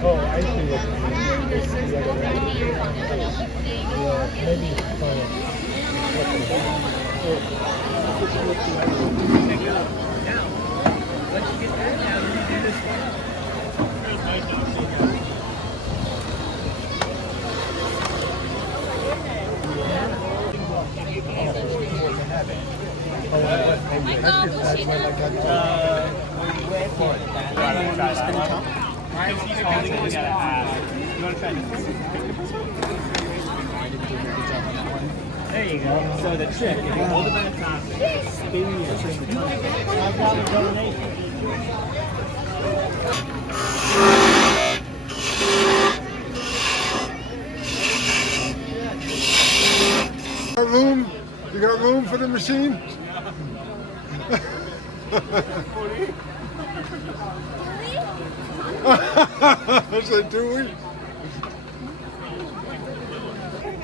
Oh, I see what you mean. It's the other way. Yeah, maybe There you go. So the trick, if you hold it by the top, spin your Room? You got room for the machine? I said, do we?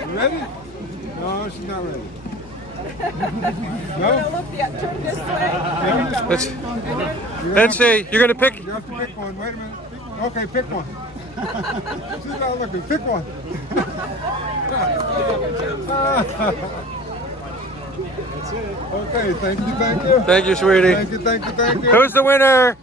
You ready? No, she's not ready. No? Turn this way. Let's see. You're gonna pick. You have to pick one. Wait a minute. Okay, pick one. She's not looking. Pick one. That's it. Okay, thank you, thank you. Thank you, sweetie. Thank you, thank you, thank you. Who's the winner?